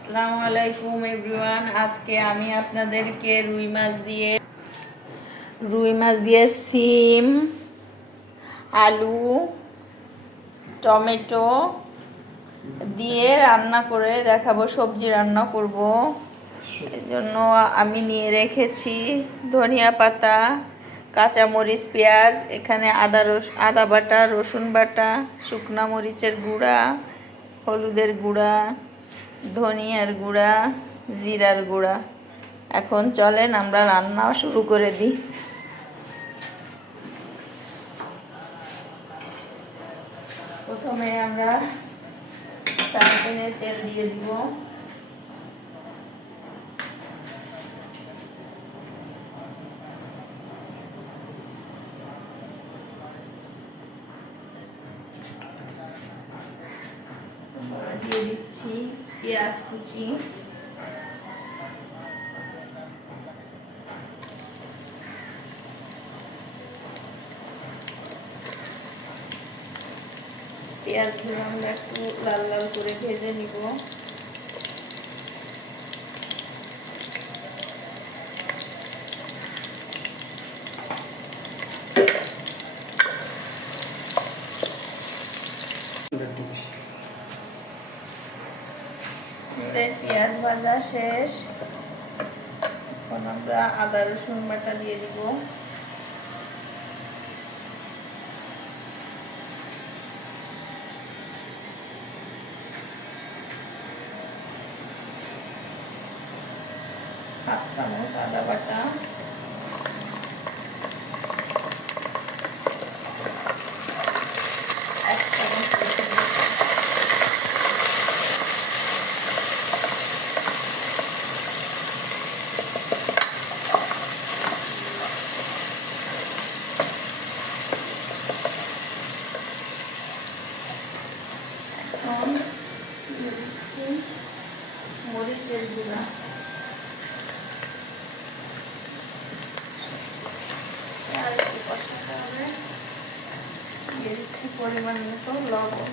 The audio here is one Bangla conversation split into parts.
আসসালামু আলাইকুম এভরিওয়ান। আজকে আমি আপনাদেরকে রুই মাছ দিয়ে সিম, আলু, টমেটো দিয়ে রান্না করে দেখাবো। সবজি রান্না করব। এর জন্য আমি নিয়ে রেখেছি ধনিয়া পাতা, কাঁচামরিচ, পেঁয়াজ, এখানে আদা বাটা, রসুন বাটা, শুকনা মরিচের গুঁড়া, হলুদের গুঁড়া, ধনিয়ার গুঁড়া, জিরার গুঁড়া। এখন চলেন আমরা রান্না শুরু করে দিই। প্রথমে আমরা ফ্রাইপ্যানে তেল দিয়ে দিব। দিয়ে দিচ্ছি পেঁয়াজ কুচি, পেঁয়াজগুলো আমরা একটু লাল লাল করে ভেজে নিব। পেঁয়াজ ভাজা শেষ। এখন আমরা আদা রসুন বাটা দিয়ে দিব। হাফ চামচ আদা বাটা, এক চামচ রসুন বাটা, এখন দিয়ে দিচ্ছি মরিচের গুঁড়া, আর একটু কষাতে হবে। দিয়ে দিচ্ছি পরিমাণ মতো লবণ।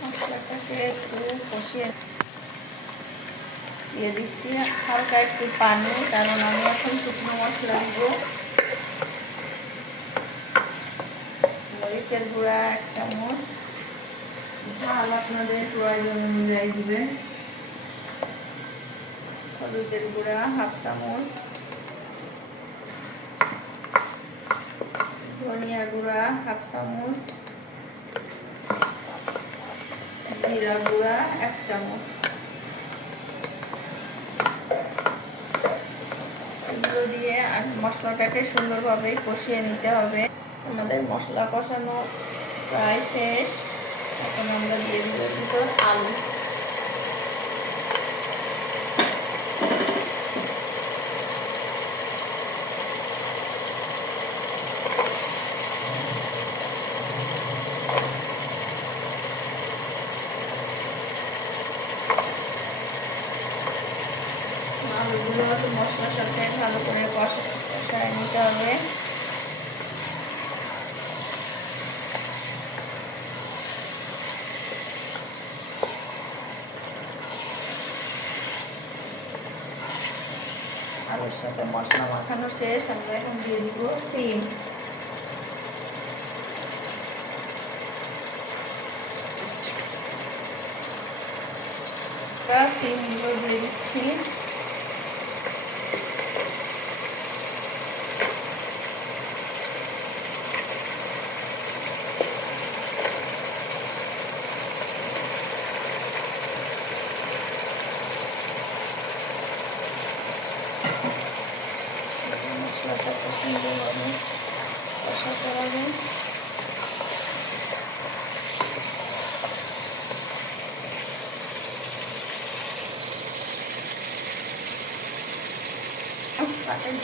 মশলাটাকে একটু কষিয়ে দিয়ে দিচ্ছি হালকা একটু পানি, কারণ আমি এখন শুকনো মশলা দিব। মরিচের গুঁড়া এক চামচ, ঝাল আপনাদের প্রয়োজন অনুযায়ী দিবেন। হলুদের গুঁড়া হাফ চামচ, ধনিয়া গুঁড়া হাফ চামচ, জিরা গুঁড়া এক চামচ। এগুলো দিয়ে মশলাটাকে সুন্দরভাবে কষিয়ে নিতে হবে। আমাদের মশলা কষানো প্রায় শেষ। এখন আমরা দিয়ে দিব ভিতর আলু। আলুগুলো মশলার সাথে ভালো করে কষায় নিতে হবে। আলুর সাথে মশলা মাখানো শেষ। আমরা এখন দিয়ে দিব সিম। সিমগুলো দিয়ে দিচ্ছি। মশলাটাকে সুন্দরভাবে কষাতে হবে। কাটেন।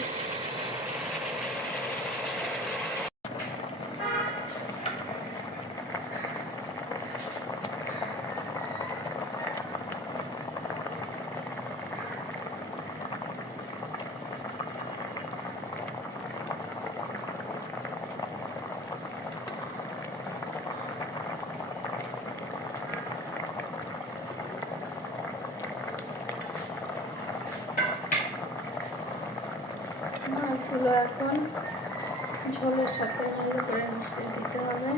মাছগুলো এখন ঝোলের সাথে ভালো করে মিশিয়ে দিতে হবে।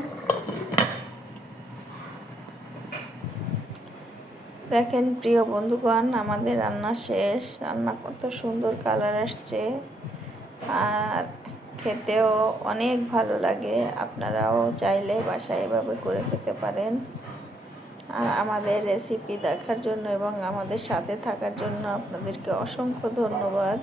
দেখেন প্রিয় বন্ধুগণ, আমাদের রান্না শেষ। রান্না কত সুন্দর কালার আসছে, আর খেতেও অনেক ভালো লাগে। আপনারাও চাইলে বাসায় এভাবে করে খেতে পারেন। আর আমাদের রেসিপি দেখার জন্য এবং আমাদের সাথে থাকার জন্য আপনাদেরকে অসংখ্য ধন্যবাদ।